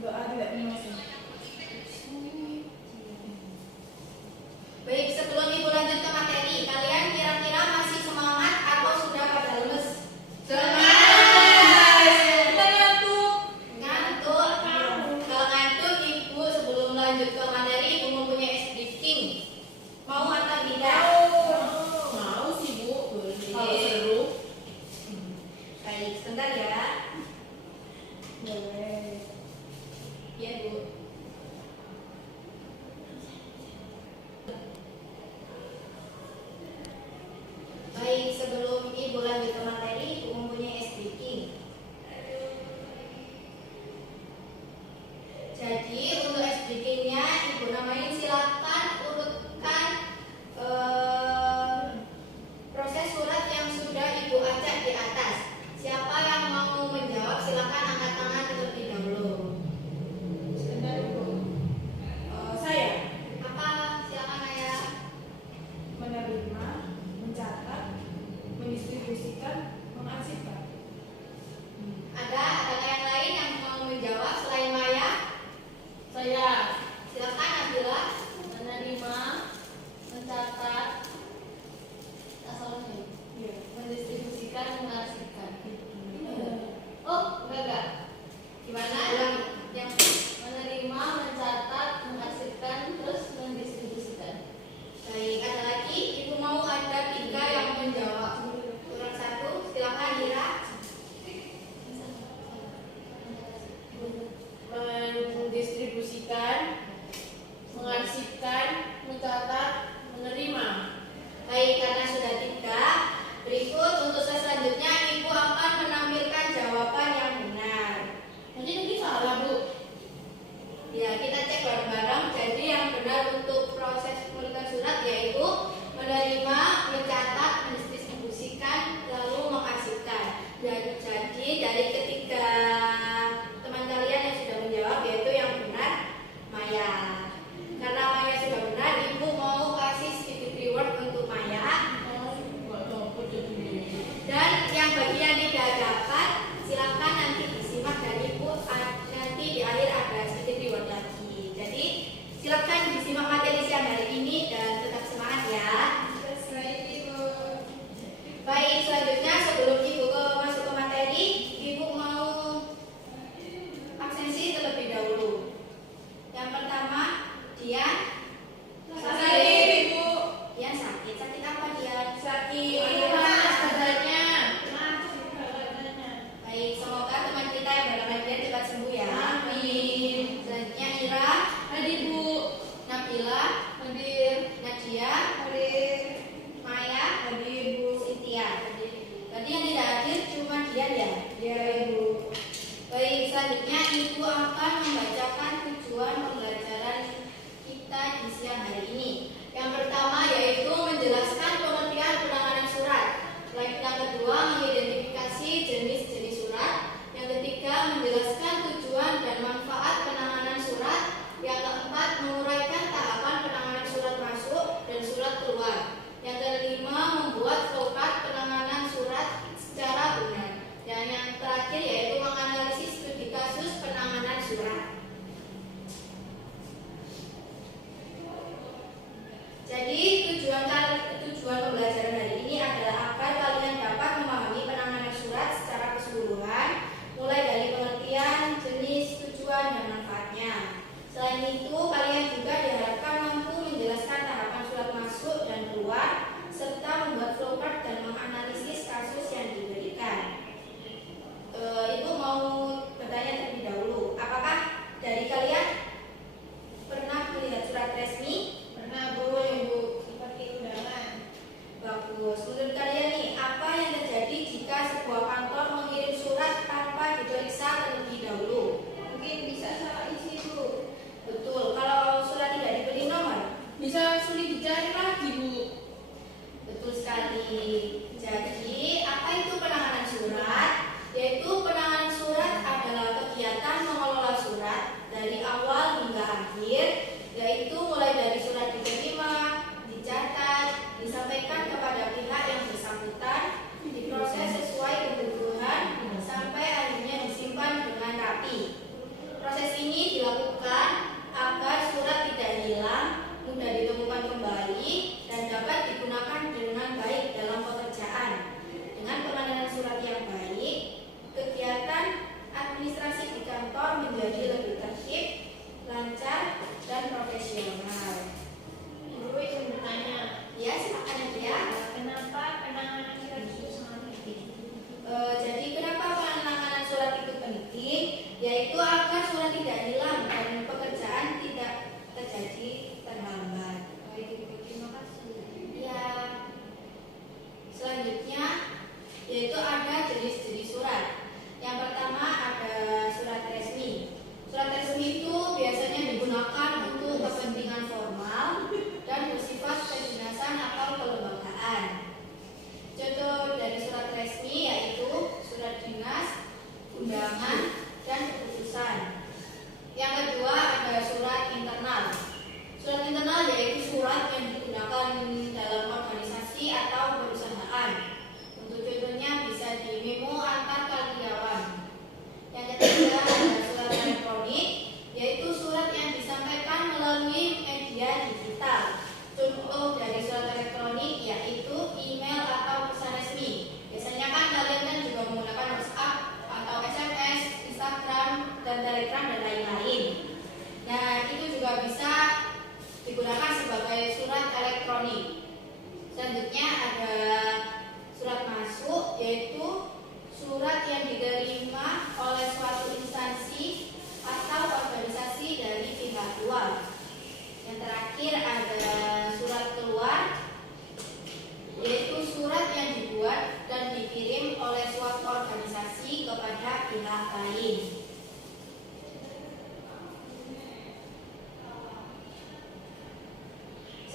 Berdoa tidak emosi. Baik, sebelum Ibu lanjut ke materi, kalian kira-kira masih semangat atau sudah pada lemes? Ngantuk. Kalau ngantuk, Ibu sebelum lanjut ke materi, Ibu mempunyai speaking. Mau atau tidak? Mau sih Bu, boleh. Kalau seru. Baik, sebentar ya. Boleh. Iya, Bu. Baik, sebelum Ibu lanjut ke materi, Ibu mempunyai speaking. Jadi untuk speakingnya Ibu namain, silahkan urutkan proses surat yang sudah Ibu acak di atas. Siapa yang mau menjawab silahkan angkat tangan terlebih dahulu. Sebentar Ibu. Saya Apa? Silakan Ayah. menerima, mencatat, mendistribusikan, mengarsipkan. Ada yang lain yang mau menjawab selain Maya? Saya Silakan Nabila. Menerima, mencatat, asalnya, Iya. mendistribusikan, mengarsipkan. Oh, enggak. Gimana? Ulang yang Menerima, mencatat, mengarsipkan, terus mendistribusikan. baik. Ada lagi? Ibu mau ada 3 yang menjawab. Kurang 1. Silakan Ira. Mendistribusikan, mengarsipkan, mencatat, menerima. Baik, karena sudah 3, berikut untuk selanjutnya Ibu akan menampilkan jawaban yang benar. Mungkin ini salah Bu. Ya, kita cek bareng-bareng. Jadi yang benar untuk proses penulisan surat yaitu menerima, mencatat, mendistribusikan, lalu mengarsipkan. Dan jadi dari ketiga teman kalian yang sudah menjawab yaitu yang benar Maya. Karena Maya sudah benar, Ibu mau kasih sedikit reward untuk Maya. Dan yang bagian tidak dapat silakan nanti disimak dan Ibu nanti di akhir ada sedikit reward lagi. Jadi silakan disimak materi siang hari ini dan tetap semangat ya. Baik, selanjutnya sebelum Ibu masuk ke materi, Ibu mau absensi terlebih dahulu. Yang pertama, Dian. Sakit Ibu. Dian sakit. Sakit apa Dian? Sakit. Panas badannya. Baik, semoga teman kita yang bernama Dian cepat sembuh ya. Amin. Selanjutnya Ira. Hadir Bu. Nabila. Hadir. Nadia. Hadir. Maya. Hadir Bu. Cynthia. Tadi yang tidak hadir cuma Dian ya. Ya Ibu. Baik, selanjutnya Ibu akan membacakan tujuan pembelajaran kita di siang hari ini. Yang pertama yaitu menjelaskan pengertian penanganan surat. Yang kedua mengidentifikasi jenis-jenis surat. Yang ketiga menjelaskan tujuan dan manfaat penanganan surat. Yang keempat menguraikan tahapan penanganan surat masuk dan surat keluar. Yang kelima membuat flowchart penanganan surat secara benar. Dan yang terakhir yaitu menganalisis studi kasus penanganan surat. Jadi tujuan pembelajaran hari ini adalah agar kalian dapat memahami penanganan surat secara keseluruhan, mulai dari pengertian, jenis, tujuan, dan manfaatnya. Selain itu, kalian juga diharapkan mampu menjelaskan tahapan surat masuk dan keluar, serta membuat flowchart dan menganalisis kasus yang diberikan. Ibu mau bertanya terlebih dahulu, apakah dari kalian pernah melihat surat resmi? Pernah Bu, Ibu. Seperti undangan. Bagus. Menurut kalian nih, apa yang terjadi jika sebuah kantor mengirim surat tanpa diperiksa terlebih dahulu? Mungkin bisa salah isi Bu. Betul. Kalau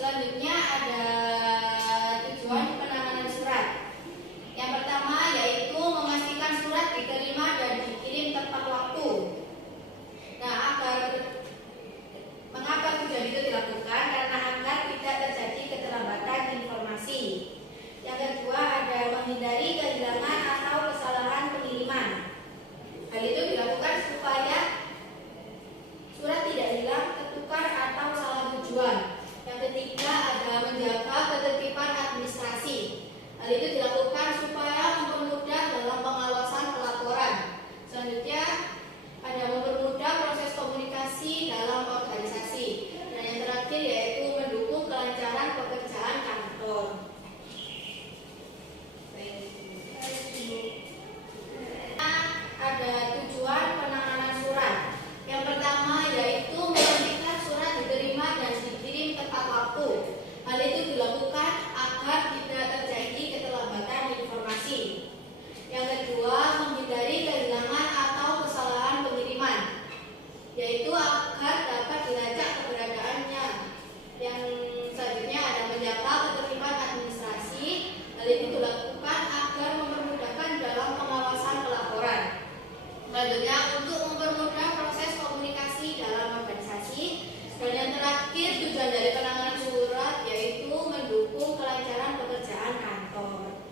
Selanjutnya ada tujuan penanganan surat. Yang pertama yaitu memastikan surat diterima dan dikirim tepat waktu. Nah, mengapa tujuan itu dilakukan? Karena agar tidak terjadi keterlambatan informasi. Yang kedua ada menghindari kehilangan atau kesalahan pengiriman. Hal itu dilakukan supaya surat tidak hilang, tertukar atau salah tujuan. Yang ketiga ada menjaga ketertiban administrasi. Hal itu dilakukan supaya mempermudah dalam pengawasan pelaporan. Selanjutnya ada mempermudah proses komunikasi dalam organisasi. Dan yang terakhir yaitu mendukung kelancaran pekerjaan kantor. Ada tujuan penanganan surat. Yang pertama yaitu memastikan surat diterima dan dikirim tepat waktu. Hal itu dilakukan agar tidak terjadi keterlambatan informasi. Yang kedua, menghindari kehilangan atau kesalahan pengiriman, yaitu agar dapat dilacak keberadaannya. Yang selanjutnya ada menjaga ketertiban administrasi. Hal itu dilakukan agar mempermudahkan dalam pengawasan pelaporan. Selanjutnya untuk mempermudah proses komunikasi dalam organisasi. Dan yang terakhir tujuan dari penanganan surat yaitu mendukung kelancaran pekerjaan kantor.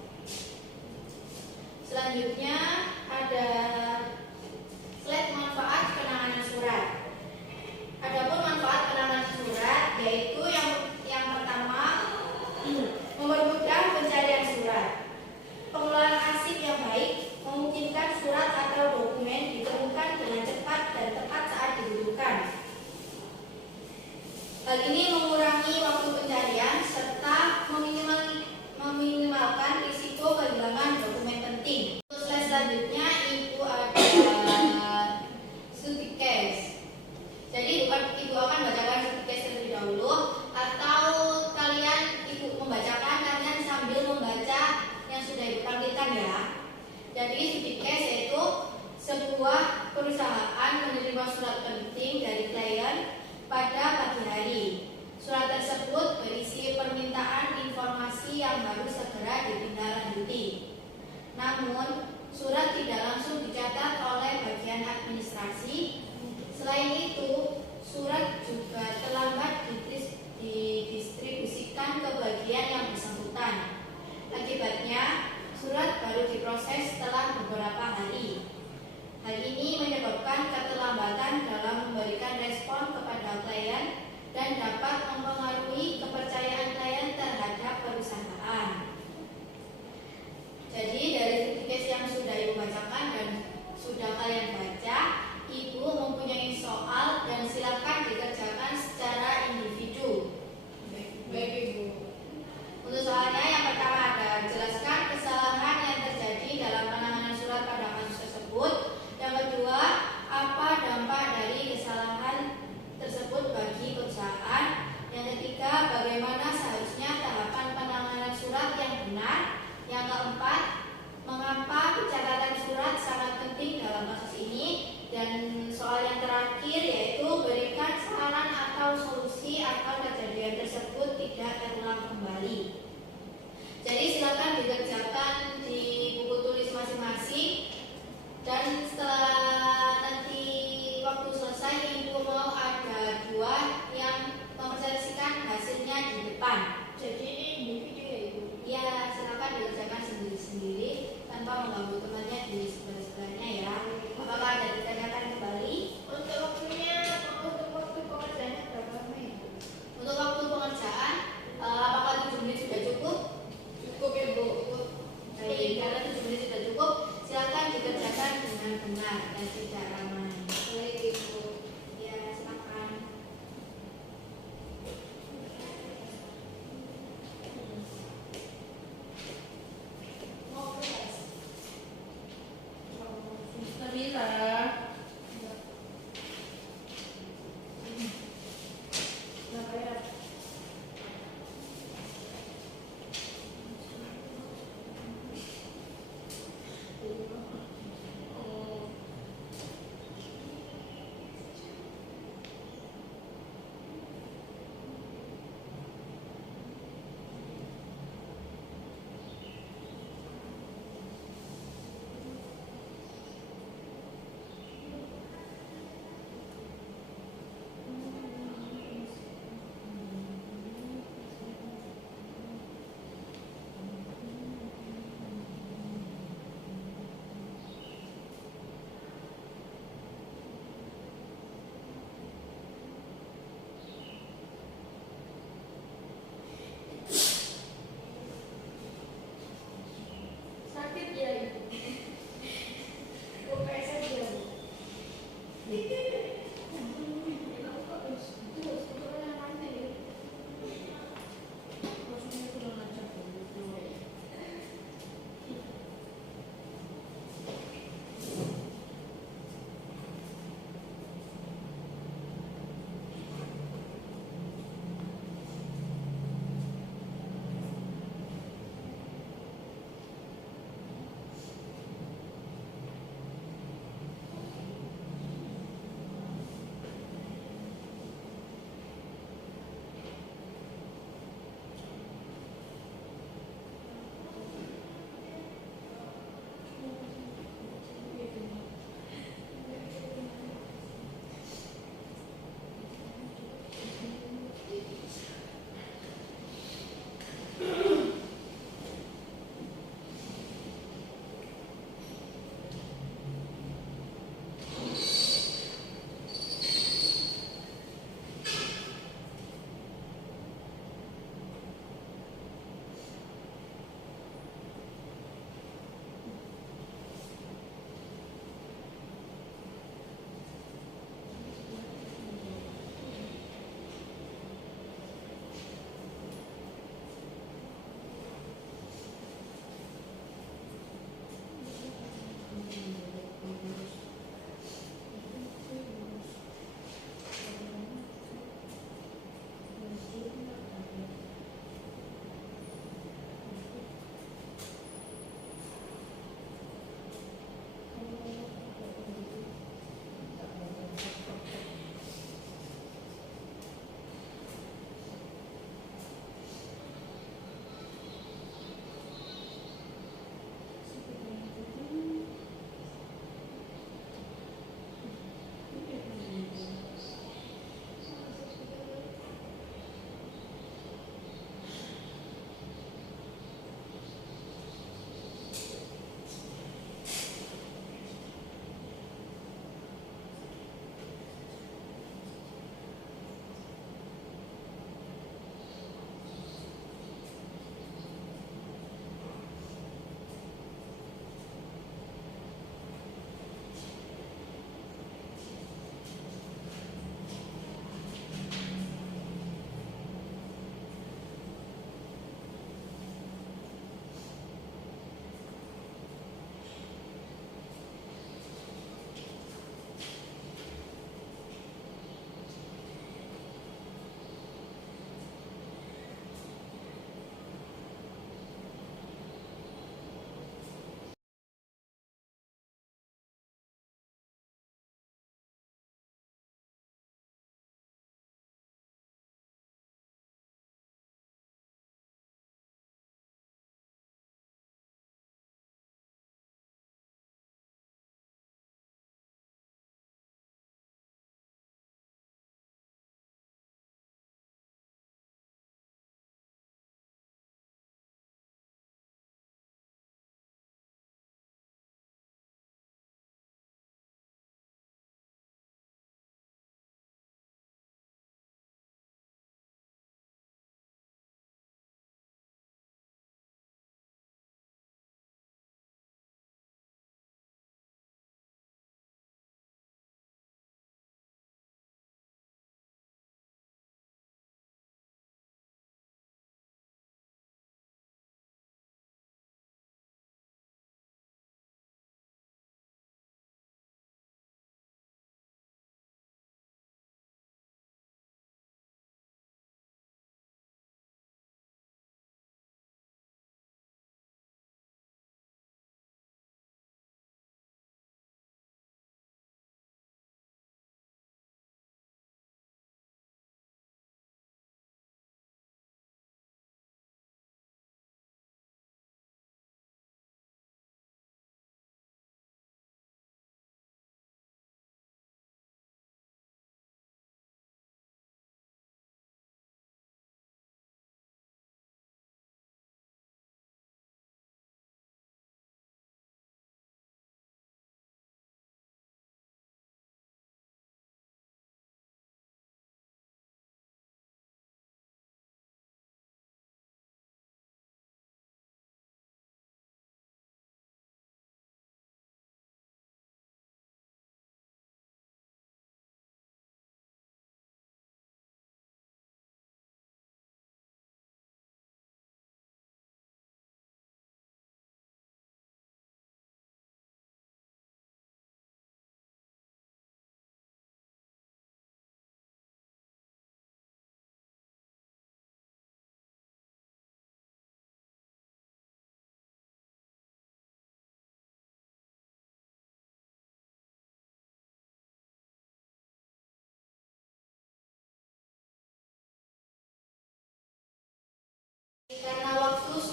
Selanjutnya ada slide manfaat penanganan surat. Adapun manfaat penanganan surat yaitu yang pertama mempermudah pencarian surat. Pengelolaan arsip yang baik memungkinkan surat atau dokumen ditemukan dengan cepat dan tepat saat dibutuhkan. Hal ini mengurangi waktu pencarian serta meminimalkan risiko kehilangan dokumen penting. Untuk slide selanjutnya itu ada studi case. Jadi ibu akan bacakan studi case terlebih dahulu, atau ibu membacakan kalian sambil membaca yang sudah ibu tampilkan ya. Jadi studi case yaitu sebuah perusahaan menerima surat penting dari klien pada pagi hari. Surat tersebut berisi permintaan informasi yang harus segera ditindaklanjuti. Namun, surat tidak langsung dicatat oleh bagian administrasi. Selain itu, surat juga terlambat didistribusikan ke bagian yang bersangkutan. Akibatnya, surat baru diproses setelah beberapa hari. Hal ini menyebabkan keterlambatan dalam memberikan respon kepada klien dan dapat mempengaruhi kepercayaan klien terhadap perusahaan. Jadi dari studi case yang sudah ibu bacakan dan sudah kalian baca, ibu mempunyai soal dan silakan dikerjakan secara individu. Baik ibu. Untuk soalnya yang pertama ada jelaskan kesalahan yang terjadi dalam penanganan surat pada kasus tersebut. Yang kedua, apa dampak dari kesalahan tersebut bagi perusahaan. Yang ketiga, bagaimana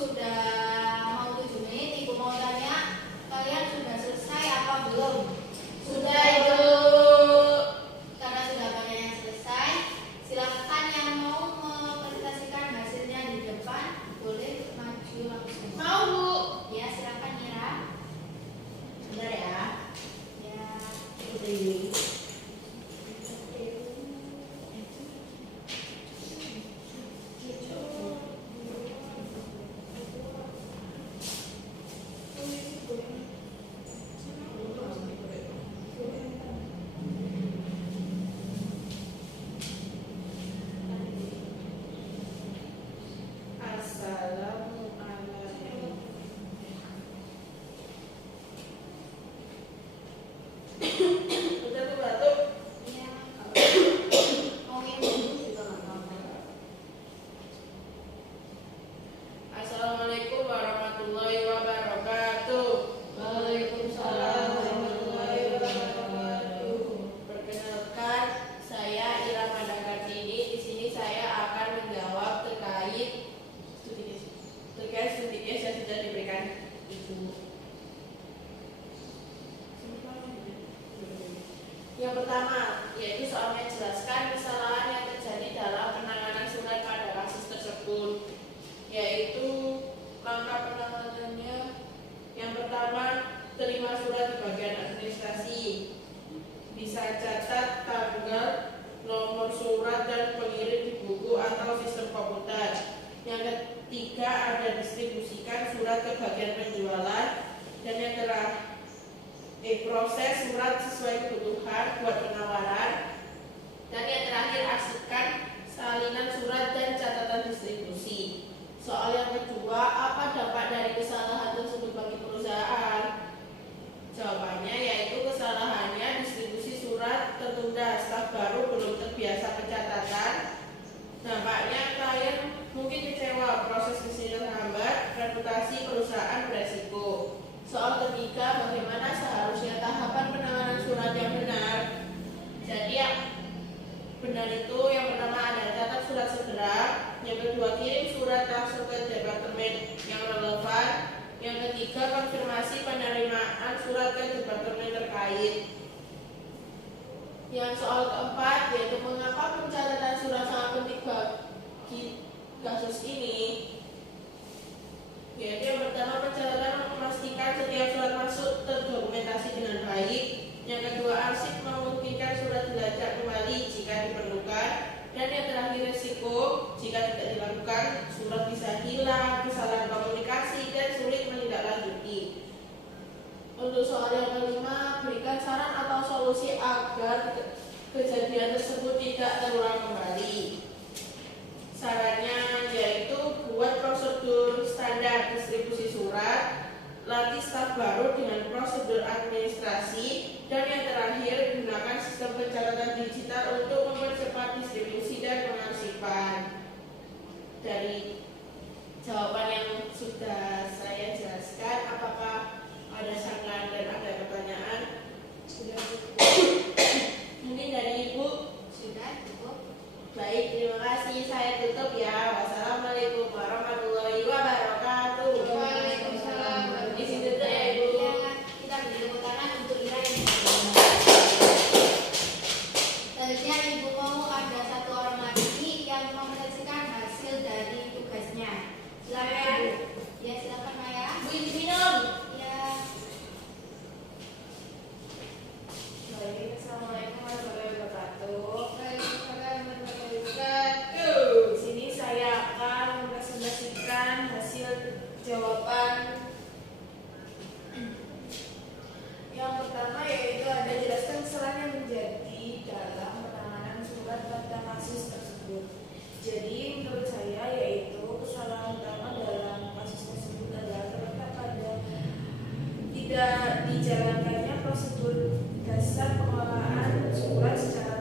sudah mau 7 menit. Ibu mau tanya, kalian sudah selesai apa belum? Sudah, Ibu. Karena sudah banyak yang selesai, silakan yang mau mempresentasikan hasilnya di depan boleh maju langsung. Mau, Bu. Ya, silakan Mira. Bentar ya. Ya. Putri. Assalamualaikum. Udah tuh batuk. Ya. Mau minum dulu juga nggak apa-apa. Assalamualaikum warahmatullahi wabarakatuh. Waalaikumsalam warahmatullahi wabarakatuh. Perkenalkan, saya Ira Kartini. Di sini saya akan menjawab terkait studi case yang sudah diberikan Ibu. Yang pertama, yaitu soal menjelaskan kesalahan yang terjadi dalam penanganan surat pada kasus tersebut, yaitu langkah penanganannya. Yang pertama, terima surat di bagian administrasi. Bisa catat tanggal, nomor surat dan pengirim di buku atau sistem komputer. Yang ketiga, ada distribusikan surat ke bagian penjualan. Dan yang terakhir, proses surat sesuai kebutuhan buat penawaran. Dan yang terakhir, arsipkan salinan surat dan catatan distribusi. Soal yang kedua, apa dampak dari kesalahan tersebut bagi perusahaan? Jawabannya yaitu kesalahannya distribusi surat tertunda, staf baru belum terbiasa pencatatan. Dampaknya klien mungkin kecewa, proses bisnis terhambat, reputasi perusahaan beresiko. Soal ketiga, bagaimana seharusnya tahapan penanganan surat yang benar? Jadi yang benar itu yang pertama ada catat surat segera, yang kedua kirim surat langsung ke departemen yang relevan, yang ketiga konfirmasi penerimaan surat ke departemen terkait. Yang soal keempat yaitu mengapa pencatatan surat sangat penting bagi kasus ini. Yaitu yang pertama, pencatatan memastikan setiap surat masuk terdokumentasi dengan baik. Yang kedua, arsip memungkinkan surat dilacak kembali jika diperlukan. Dan yang terakhir, risiko jika tidak dilakukan surat bisa hilang, kesalahan komunikasi dan sulit menindaklanjuti. Untuk soal yang kelima, berikan saran atau solusi agar kejadian tersebut tidak terulang kembali. Sarannya yaitu buat prosedur standar distribusi surat, latih staf baru dengan prosedur administrasi, dan yang terakhir gunakan sistem pencatatan digital untuk mempercepat distribusi dan pengarsipan. Dari jawaban yang sudah saya jelaskan, apakah ada sanggahan dan ada pertanyaan? Sudah cukup. Mungkin dari Ibu? Sudah cukup. Baik, terima kasih. Saya tutup ya. Wassalamualaikum warahmatullahi wabarakatuh. Waalaikumsalam. Di sini tutup ya, Ibu. Ya, kita beri tepuk tangan untuk Ira yang selanjutnya Ibu mau ada satu orang lagi yang mempresentasikan hasil dari tugasnya. Silakan Ibu. Ya, silakan Maya. Bu, izin minum. Ya. Baik, assalamualaikum warahmatullahi wabarakatuh. Waalaikumsalam warahmatullahi wabarakatuh. Di sini saya akan mempresentasikan hasil jawaban. Yang pertama yaitu ada jelaskan kesalahan yang terjadi dalam penanganan surat pada kasus tersebut. Jadi menurut saya yaitu kesalahan utama dalam kasus tersebut adalah terletak pada tidak dijalankannya prosedur dasar pengelolaan surat secara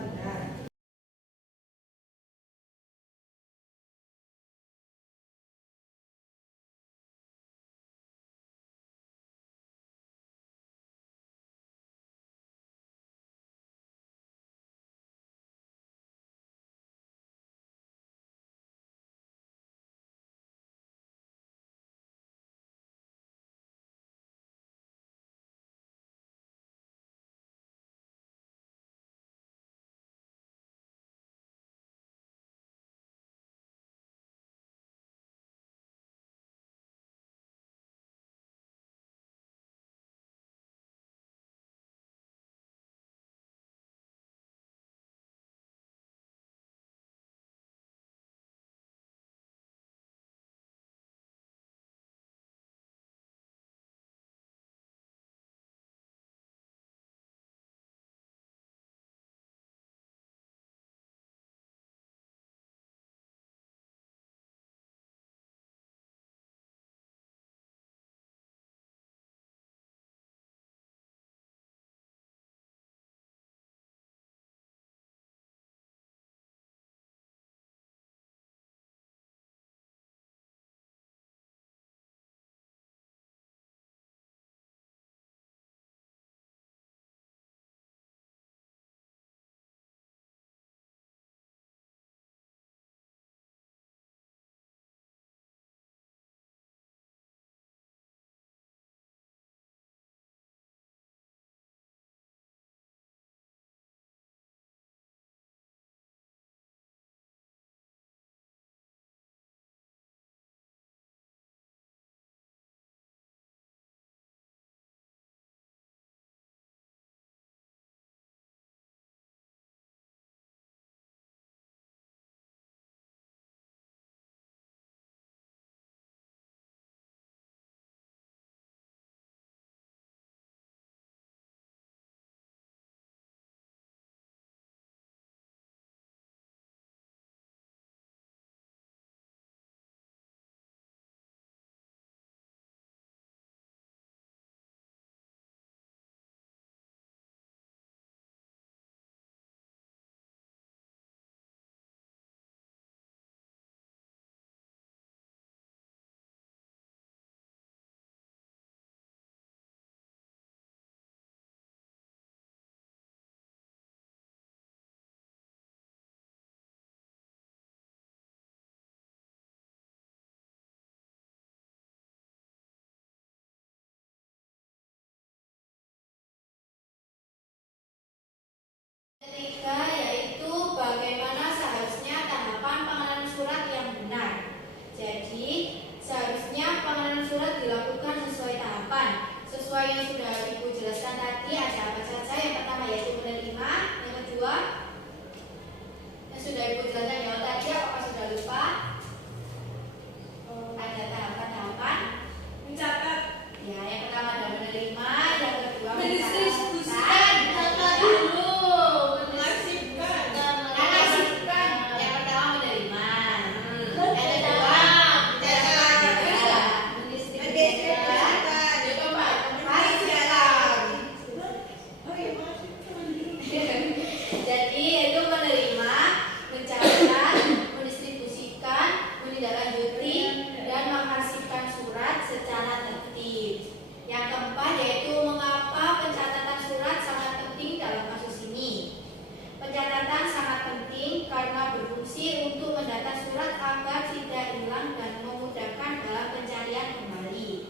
Ketiga yaitu bagaimana seharusnya tahapan penanganan surat yang benar. Jadi seharusnya penanganan surat dilakukan sesuai tahapan, sesuai yang sudah Ibu jelaskan tadi. Ada apa saja? Yang pertama yaitu menerima, yang kedua yang sudah Ibu jelaskan yang tadi, apakah sudah lupa? Ada tahapan-tahapan. Mencatat. Ya, yang pertama ada menerima, yang kedua Mendistribusikan. mencatat, Dulu. Mengasihkan. mengasihkan. Yang pertama menerima, yang kedua mendistribusikan, Yang keempat, Oh iya, mengasihkan. jadi itu menerima, mencatat, mendistribusikan, menindaklanjuti, dan mengarsipkan surat secara tertib. Yang keempat yaitu mengapa pencatatan surat sangat penting dalam kasus ini. Pencatatan sangat penting karena berfungsi untuk mendata surat agar tidak hilang dan memudahkan dalam pencarian kembali.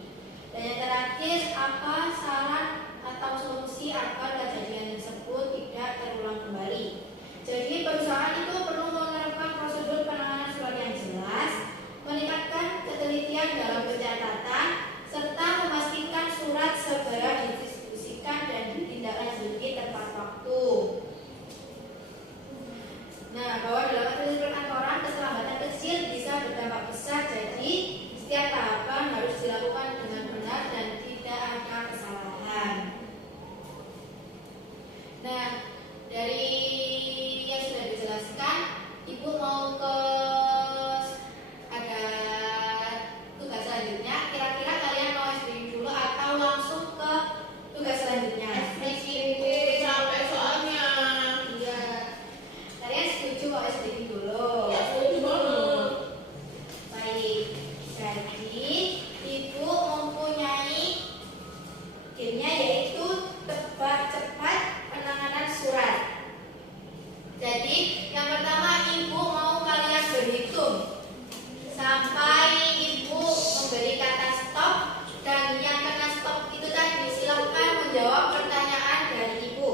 Dan yang terakhir, apa saran atau solusi agar kejadian tersebut tidak terulang kembali. Jadi perusahaan itu perlu menerapkan prosedur penanganan surat yang jelas, meningkatkan ketelitian dalam pencatatan, serta memastikan surat segera didistribusikan dan ditindaklanjuti tepat waktu. Nah, bahwa dalam aktivitas perkantoran keterlambatan kecil bisa berdampak besar. Jadi setiap tahapan harus dilakukan dengan benar dan tidak ada kesalahan. Nah, dari yang sudah dijelaskan, Ibu mau ke ada tugas selanjutnya. Kira-kira kalian mau SBY dulu atau langsung ke tugas selanjutnya? sampai soalnya. Iya. Kalian setuju mau SBY dulu? Setuju banget. Baik. Jadi Ibu mempunyai gamenya yaitu tebak cepat penanganan surat. Jadi yang pertama Ibu mau kalian berhitung sampai Ibu memberi kata stop, dan yang kena stop itu tadi silakan menjawab pertanyaan dari Ibu.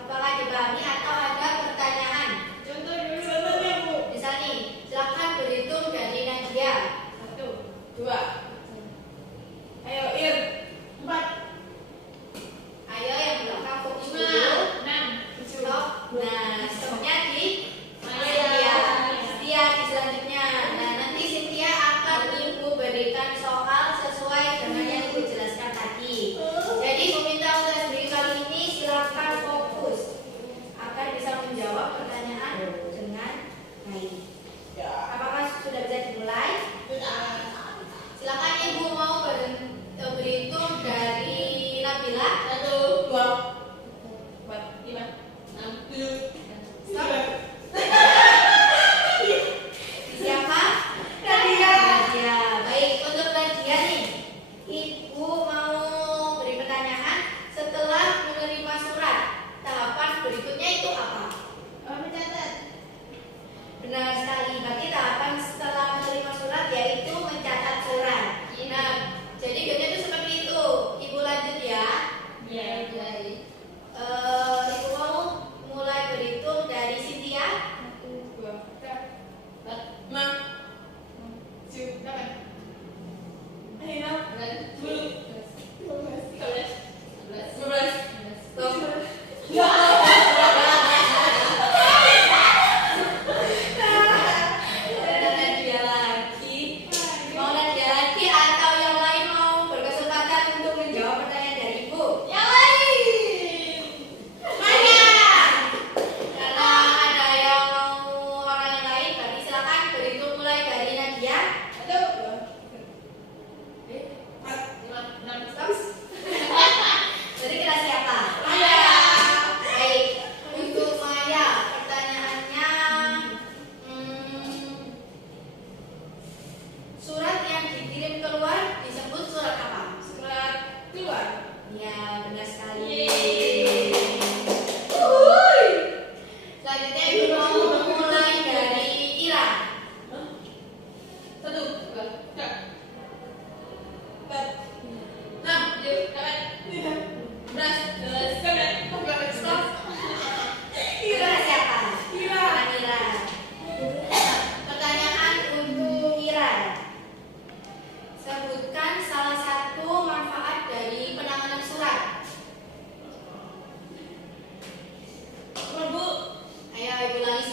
Apakah dipahami atau ada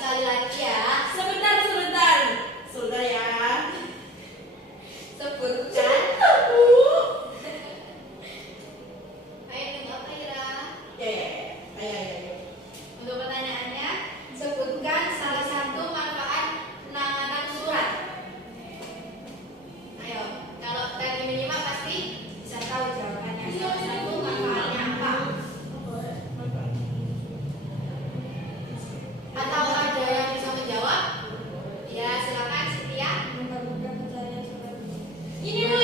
sekali lagi ya. Sebentar. Sebentar ya. Sebutkan. Ayo tunggu apa Ira? Ya. Ayo. Untuk pertanyaannya, sebutkan salah satu manfaat penanganan surat. Ayo, kalau tadi minimal pasti bisa tahu jawabannya. Salah satu manfaatnya apa? Atau ada yang bisa menjawab? Ya, silakan Setia. Ini Bu.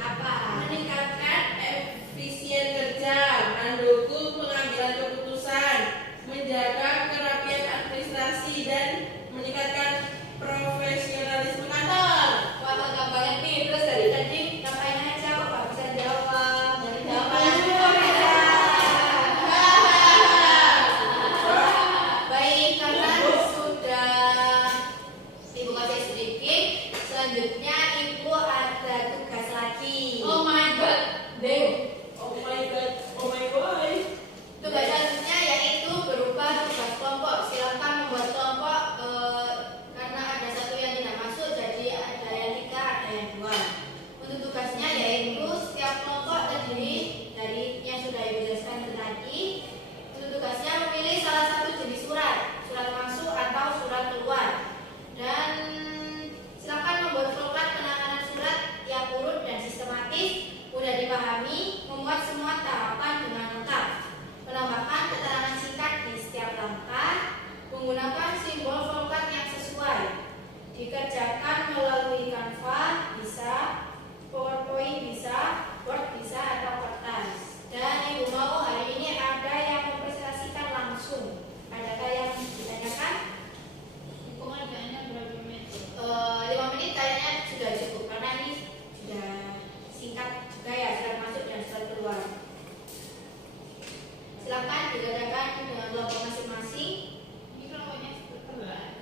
Apa? Meningkatkan efisien kerja, mendukung pengambilan keputusan, menjaga kerapian administrasi dan meningkatkan profesionalisme kantor. Wah, lengkap banget nih. Terus dari tadi ngapain aja kok nggak bisa jawab? Dari jawaban baik, karena sudah Ibu kasih sedikit. Selanjutnya Ibu ada tugas lagi. Oh my god. Deng. Oh my god. Tugas selanjutnya yaitu berupa tugas kelompok. Silakan membuat kelompok karena ada satu yang tidak masuk, jadi ada yang 3, ada yang 2. Untuk tugasnya yaitu setiap kelompok terdiri dari yang sudah Ibu jelaskan tadi. Untuk tugasnya memilih salah satu jenis surat masuk atau surat keluar. Dan silakan membuat format penanganan surat yang urut dan sistematis, mudah dipahami, memuat semua tahapan dengan lengkap, menambahkan keterangan singkat di setiap langkah, menggunakan simbol format yang sesuai, dikerjakan melalui Canva bisa, PowerPoint bisa, Word bisa, atau kertas. Dan Ibu mau hari ini ada yang mempresentasikan langsung. Adakah yang ditanyakan? Pengerjaannya berapa menit? 5 menit kayaknya sudah cukup karena ini sudah singkat juga ya, surat masuk dan surat keluar. Silakan dikerjakan dengan kelompok masing-masing. Ini kelompoknya sebelah.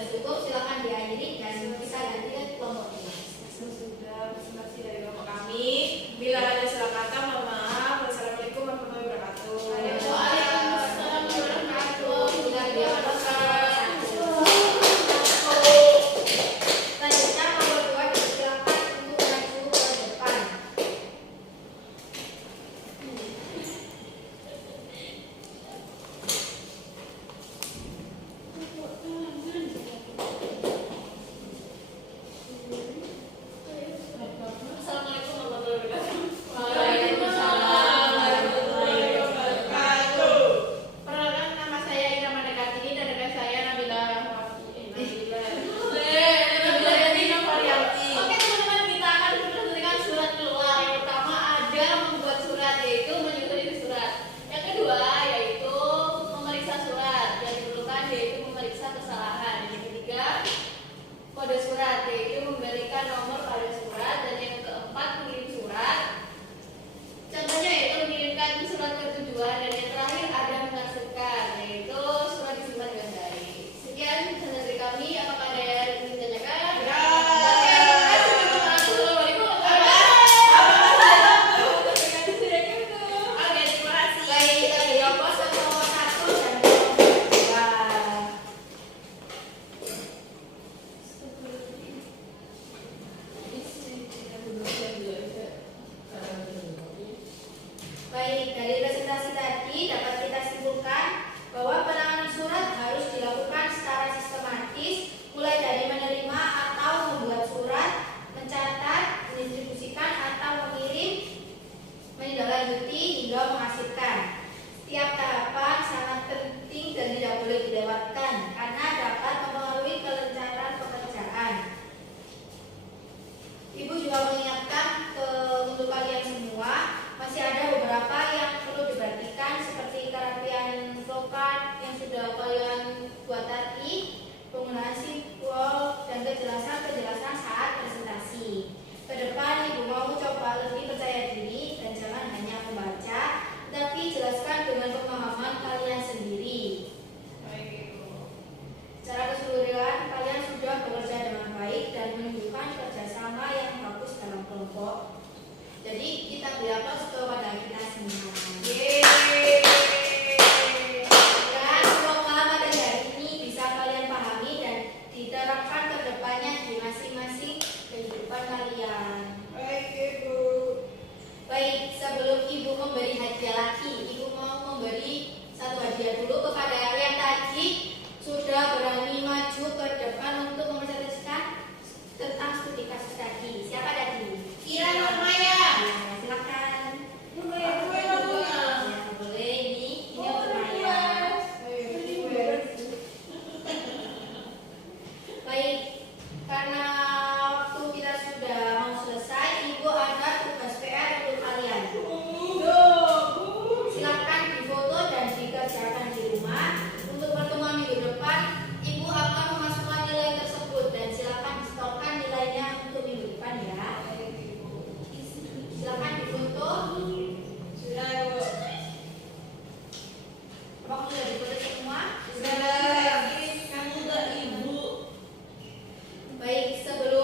sudah cukup, silakan diakhiri dan kita ganti ke kelompok kelas. Sudah presentasi dari kelompok kami. Bila ada salah kata, mohon maaf. Wassalamualaikum warahmatullahi wabarakatuh. Waalaikumsalam warahmatullahi wabarakatuh. Selanjutnya nomor 2 dipersilakan untuk maju ke depan. Assalamualaikum warahmatullahi wabarakatuh. Waalaikumsalam warahmatullahi wabarakatuh. Perkenalkan, nama saya Ira Mandekatini dan rekan saya Nabila Novarianti. Oke teman-teman, kita akan mempresentasikan surat keluar. Yang pertama ada membuat surat, yaitu menyusun surat. Yang kedua yaitu memeriksa surat. Yang diperlukan yaitu memeriksa kesalahan. Yang ketiga kode surat, yaitu memberikan nomor pada surat. Dan yang keempat mengirim surat. Contohnya yaitu mengirimkan surat ke tujuan. Dan yang terakhir ada menafsirkan, yaitu surat disimpan dengan baik. Sekian pesan dari kami. Apakah ada yang ingin ditanyakan? Ya. Oke, terima kasih. Assalamualaikum Oke, terima kasih. Baik, kita beri kelompok 1 dan kelompok 2. Baik, dari presentasi tadi dapat kita simpulkan bahwa penanganan surat harus dilakukan secara sistematis, mulai dari menerima atau membuat surat, mencatat, mendistribusikan atau mengirim, menindaklanjuti hingga menghasilkan. Setiap tahapan sangat penting dan tidak boleh dilewatkan karena dapat mempengaruhi kelancaran pekerjaan. Ibu juga mengingatkan untuk kalian semua, masih ada beberapa yang perlu diperhatikan seperti kerapian flowchart yang sudah kalian buat tadi, penggunaan simbol dan kejelasan saat presentasi. Kedepan ibu mau coba lebih percaya diri dan jangan hanya membaca, tapi jelaskan dengan pemahaman kalian sendiri. Secara keseluruhan kalian sudah bekerja dengan baik dan menunjukkan kerjasama yang bagus dalam kelompok. Jadi kita beri aplaus kepada kita semua. Yeay. Dan semoga materi hari ini bisa kalian pahami dan diterapkan ke depannya di masing-masing kehidupan kalian. Baik, Ibu. Baik, sebelum ibu memberi hadiah lagi, ibu mau memberi satu hadiah dulu kepada yang tadi sudah berani maju ke depan untuk mempresentasikan tentang studi kasus tadi. Siapa tadi? Ira Nurmaya. Ya, silakan. Aku yang bunga. Ya, boleh ini untuk Maya. Baik, karena waktu kita sudah mau selesai, ibu ada tugas PR untuk kalian. Silakan difoto dan dikerjakan di rumah. Untuk pertemuan minggu depan, ibu akan memasukkan nilai tersebut dan silakan disetorkan nilainya untuk minggu depan ya. Silakan difoto. Sudah, Ibu. Apakah sudah difoto semua? Sudah. Kamu enggak, Ibu. Baik, sebelum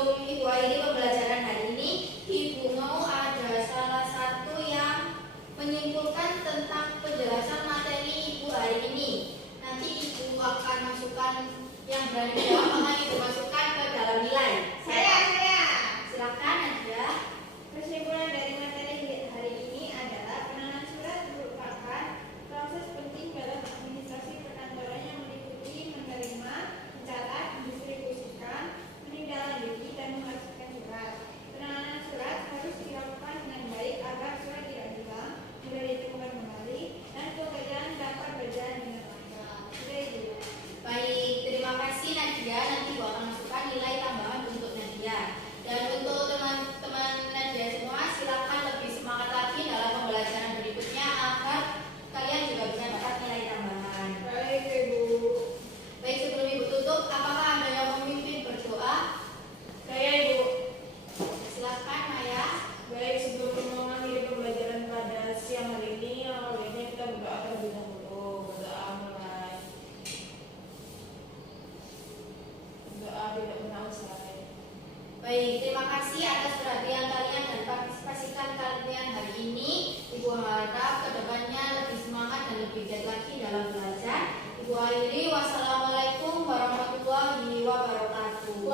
Baik, terima kasih atas perhatian kalian dan partisipasikan kalian hari ini. Ibu harap kedepannya lebih semangat dan lebih giat lagi dalam belajar. Ibu akhiri, wassalamualaikum warahmatullahi wabarakatuh.